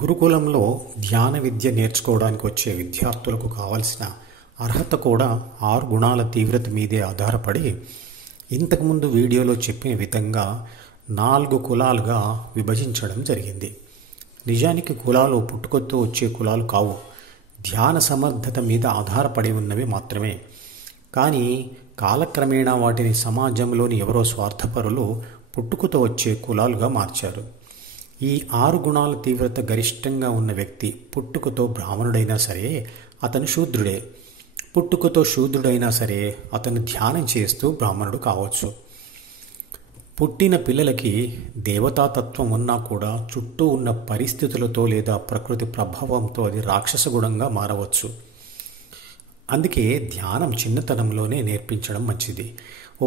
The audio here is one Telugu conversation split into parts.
గురుకులంలో ధ్యాన విద్య నేర్చుకోవడానికి వచ్చే విద్యార్థులకు కావలసిన అర్హత కూడా 6 గుణాల తీవ్రత మీదే ఆధారపడి ఇంతకుముందు వీడియోలో చెప్పిన విధంగా 4 కులాలుగా విభజించడం జరిగింది. నిజానికి కులాలు పుట్టుకతో వచ్చే కులాలు కావు, ధ్యాన సమర్థత మీద ఆధారపడి ఉన్నవి మాత్రమే. కానీ కాలక్రమేణా వాటిని సమాజంలోని ఎవరో స్వార్థపరులు పుట్టుకతో వచ్చే కులాలుగా మార్చారు. ఈ 6 గుణాల తీవ్రత గరిష్టంగా ఉన్న వ్యక్తి పుట్టుకతో బ్రాహ్మణుడైనా సరే అతను శూద్రుడే, పుట్టుకతో శూద్రుడైనా సరే అతను ధ్యానం చేస్తూ బ్రాహ్మణుడు కావచ్చు. పుట్టిన పిల్లలకి దేవతాతత్వం ఉన్నా కూడా చుట్టూ ఉన్న పరిస్థితులతో లేదా ప్రకృతి ప్రభావంతో అది రాక్షస గుణంగా మారవచ్చు. అందుకే ధ్యానం చిన్నతనంలోనే నేర్పించడం మంచిది.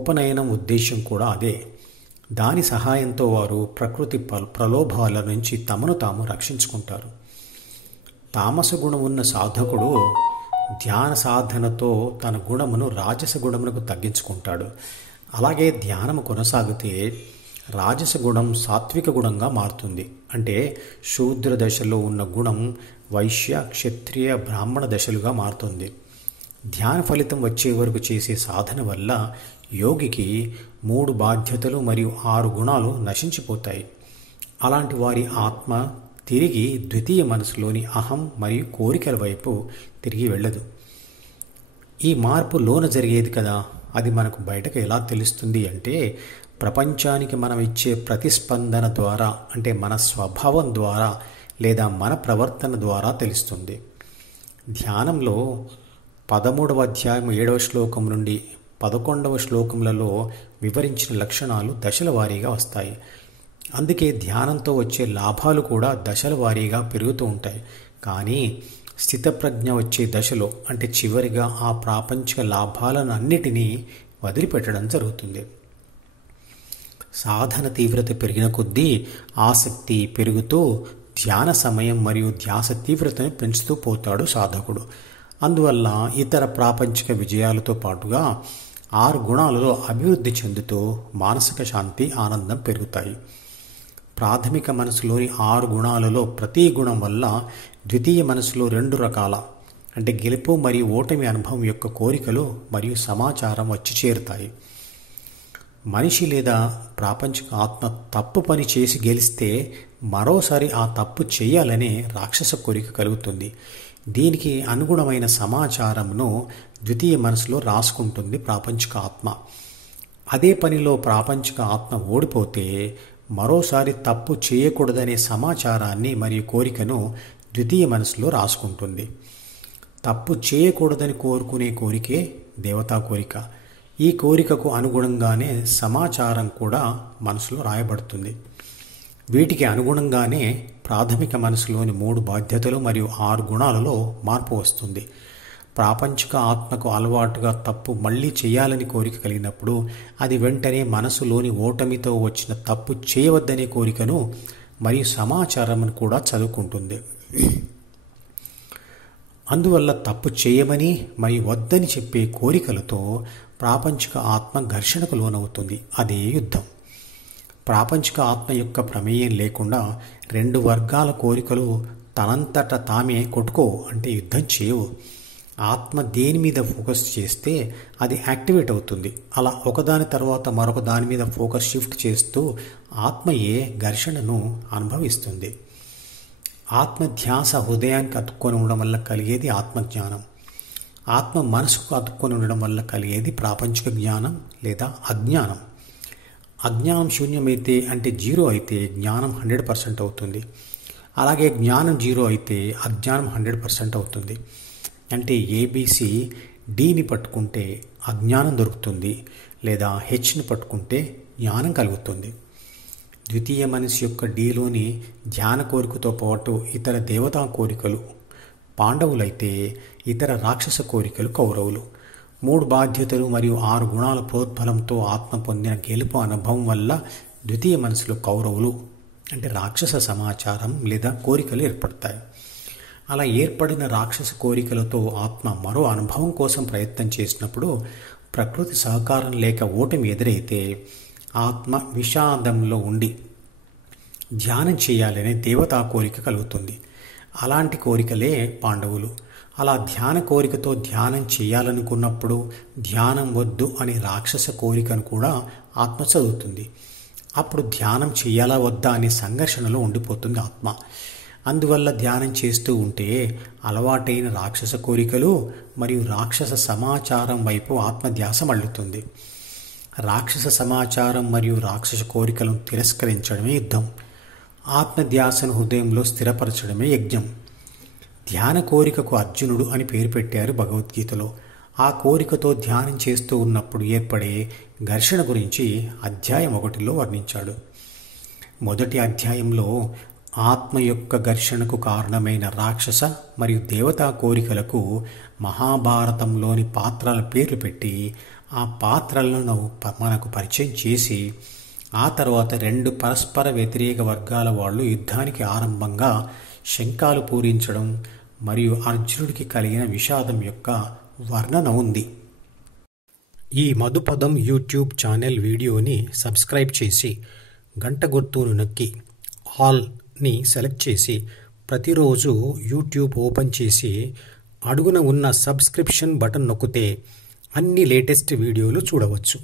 ఉపనయనం ఉద్దేశం కూడా అదే. దాని సహాయంతో వారు ప్రకృతి ప్రలోభాల నుంచి తమను తాము రక్షించుకుంటారు. తామస గుణం ఉన్న సాధకుడు ధ్యాన సాధనతో తన గుణమును రాజస గుణమునకు తగ్గించుకుంటాడు. అలాగే ధ్యానము కొనసాగితే రాజస గుణం సాత్విక గుణంగా మారుతుంది. అంటే శూద్ర దశలో ఉన్న గుణం వైశ్య, క్షత్రియ, బ్రాహ్మణ దశలుగా మారుతుంది. ధ్యాన ఫలితం వచ్చే వరకు చేసే సాధన వల్ల యోగికి 3 బాధ్యతలు మరియు 6 గుణాలు నశించిపోతాయి. అలాంటి వారి ఆత్మ తిరిగి ద్వితీయ మనసులోని అహం మరియు కోరికల వైపు తిరిగి వెళ్ళదు. ఈ మార్పు లోన జరిగేది కదా, అది మనకు బయటకు ఎలా తెలుస్తుంది అంటే ప్రపంచానికి మనం ఇచ్చే ప్రతిస్పందన ద్వారా, అంటే మన స్వభావం ద్వారా లేదా మన ప్రవర్తన ద్వారా తెలుస్తుంది. ధ్యానంలో 13వ అధ్యాయం 7వ శ్లోకం నుండి 11వ శ్లోకములలో వివరించిన లక్షణాలు దశల వారీగా వస్తాయి. అందుకే ధ్యానంతో వచ్చే లాభాలు కూడా దశల వారీగా పెరుగుతూ ఉంటాయి. కానీ స్థితప్రజ్ఞ వచ్చే దశలో, అంటే చివరిగా ఆ ప్రాపంచిక లాభాలను అన్నిటినీ వదిలిపెట్టడం జరుగుతుంది. సాధన తీవ్రత పెరిగిన కొద్దీ ఆసక్తి పెరుగుతూ ధ్యాన సమయం మరియు ధ్యాస తీవ్రతను పెంచుతూ పోతాడు సాధకుడు. అందువల్ల ఇతర ప్రాపంచిక విజయాలతో పాటుగా 6 గుణాలలో అభివృద్ధి చెందుతూ మానసిక శాంతి, ఆనందం పెరుగుతాయి. ప్రాథమిక మనసులోని 6 గుణాలలో ప్రతి గుణం వల్ల ద్వితీయ మనసులో 2 రకాల, అంటే గెలుపు మరియు ఓటమి అనుభవం యొక్క కోరికలు మరియు సమాచారం వచ్చి చేరుతాయి. మనిషి లేదా ప్రాపంచిక ఆత్మ తప్పు పని చేసి గెలిస్తే మరోసారి ఆ తప్పు చేయాలనే రాక్షస కోరిక కలుగుతుంది. దీనికి అనుగుణమైన సమాచారంను ద్వితీయ మనసులో రాసుకుంటుంది ప్రాపంచిక ఆత్మ. అదే పనిలో ప్రాపంచిక ఆత్మ ఓడిపోతే మరోసారి తప్పు చేయకూడదనే సమాచారాన్ని మరియు కోరికను ద్వితీయ మనసులో రాసుకుంటుంది. తప్పు చేయకూడదని కోరుకునే కోరికే దేవతా కోరిక. ఈ కోరికకు అనుగుణంగానే సమాచారం కూడా మనసులో రాయబడుతుంది. వీటికి అనుగుణంగానే ప్రాథమిక మనసులోని 3 బాధ్యతలు మరియు 6 గుణాలలో మార్పు వస్తుంది. ప్రాపంచిక ఆత్మకు అలవాటుగా తప్పు మళ్ళీ చేయాలని కోరిక కలిగినప్పుడు అది వెంటనే మనసులోని ఓటమితో వచ్చిన తప్పు చేయవద్దనే కోరికను మరియు సమాచారమును కూడా చదువుకుంటుంది. అందువల్ల తప్పు చేయమని మరియు వద్దని చెప్పే కోరికలతో ప్రాపంచిక ఆత్మ ఘర్షణకు లోనవుతుంది. అదే యుద్ధం. ప్రాపంచిక ఆత్మ యొక్క ప్రమేయం లేకుండా 2 వర్గాల కోరికలు తనంతట తామే కొట్టుకో అంటే యుద్ధం చేయవు. ఆత్మ దేని మీద ఫోకస్ చేస్తే అది యాక్టివేట్ అవుతుంది. అలా ఒకదాని తర్వాత మరొక దాని మీద ఫోకస్ షిఫ్ట్ చేస్తూ ఆత్మయే ఘర్షణను అనుభవిస్తుంది. ఆత్మధ్యాస హృదయానికి అతుక్కొని ఉండడం వల్ల కలిగేది ఆత్మజ్ఞానం. ఆత్మ మనసుకు అతుక్కొని ఉండడం వల్ల కలిగేది ప్రాపంచిక జ్ఞానం లేదా అజ్ఞానం. అజ్ఞానం శూన్యమైతే, అంటే 0 అయితే జ్ఞానం 100% అవుతుంది. అలాగే జ్ఞానం 0 అయితే అజ్ఞానం 100% అవుతుంది. అంటే ABC Dని పట్టుకుంటే అజ్ఞానం దొరుకుతుంది, లేదా Hని పట్టుకుంటే జ్ఞానం కలుగుతుంది. ద్వితీయ మనసు యొక్క Dలోని ధ్యాన కోరికతో పాటు ఇతర దేవతా కోరికలు పాండవులైతే, ఇతర రాక్షస కోరికలు కౌరవులు. 3 బాధ్యతలు మరియు 6 గుణాల ప్రోద్బలంతో ఆత్మ పొందిన గెలుపు అనుభవం వల్ల ద్వితీయ మనసులో కౌరవులు, అంటే రాక్షస సమాచారం లేదా కోరికలు ఏర్పడతాయి. అలా ఏర్పడిన రాక్షస కోరికలతో ఆత్మ మరో అనుభవం కోసం ప్రయత్నం చేసినప్పుడు ప్రకృతి సహకారం లేక ఓటమి ఎదురైతే ఆత్మ విషాదంలో ఉండి ధ్యానం చేయాలనే దేవతా కోరిక కలుగుతుంది. అలాంటి కోరికలే పాండవులు. అలా ధ్యాన కోరికతో ధ్యానం చేయాలనుకున్నప్పుడు ధ్యానం వద్దు అనే రాక్షస కోరికను కూడా ఆత్మ చదువుతుంది. అప్పుడు ధ్యానం చేయాలా వద్దా అనే సంఘర్షణలో ఉండిపోతుంది ఆత్మ. అందువల్ల ధ్యానం చేస్తూ ఉంటే అలవాటైన రాక్షస కోరికలు మరియు రాక్షస సమాచారం వైపు ఆత్మధ్యాస మళ్ళుతుంది. రాక్షస సమాచారం మరియు రాక్షస కోరికలను తిరస్కరించడమే యుద్ధం. ఆత్మధ్యాసను హృదయంలో స్థిరపరచడమే యజ్ఞం. ధ్యాన కోరికకు అర్జునుడు అని పేరు పెట్టారు భగవద్గీతలో. ఆ కోరికతో ధ్యానం చేస్తూ ఉన్నప్పుడు ఏర్పడే ఘర్షణ గురించి అధ్యాయం 1లో వర్ణించాడు. మొదటి అధ్యాయంలో ఆత్మ యొక్క ఘర్షణకు కారణమైన రాక్షస మరియు దేవతా కోరికలకు మహాభారతంలోని పాత్రల పేర్లు పెట్టి ఆ పాత్రలను మనకు పరిచయం చేసి ఆ తర్వాత 2 పరస్పర వ్యతిరేక వర్గాల వాళ్ళు యుద్ధానికి ఆరంభంగా శంఖాలు పూరించడం మరియు అర్జునుడికి కలిగిన విషాదం యొక్క వర్ణన ఉంది. ఈ మధుపదం యూట్యూబ్ ఛానల్ వీడియోని సబ్స్క్రైబ్ చేసి గంట గుర్తును నొక్కి ఆల్ని సెలెక్ట్ చేసి ప్రతిరోజు యూట్యూబ్ ఓపెన్ చేసి అడుగున ఉన్న సబ్స్క్రిప్షన్ బటన్ నొక్కితే అన్ని లేటెస్ట్ వీడియోలు చూడవచ్చు.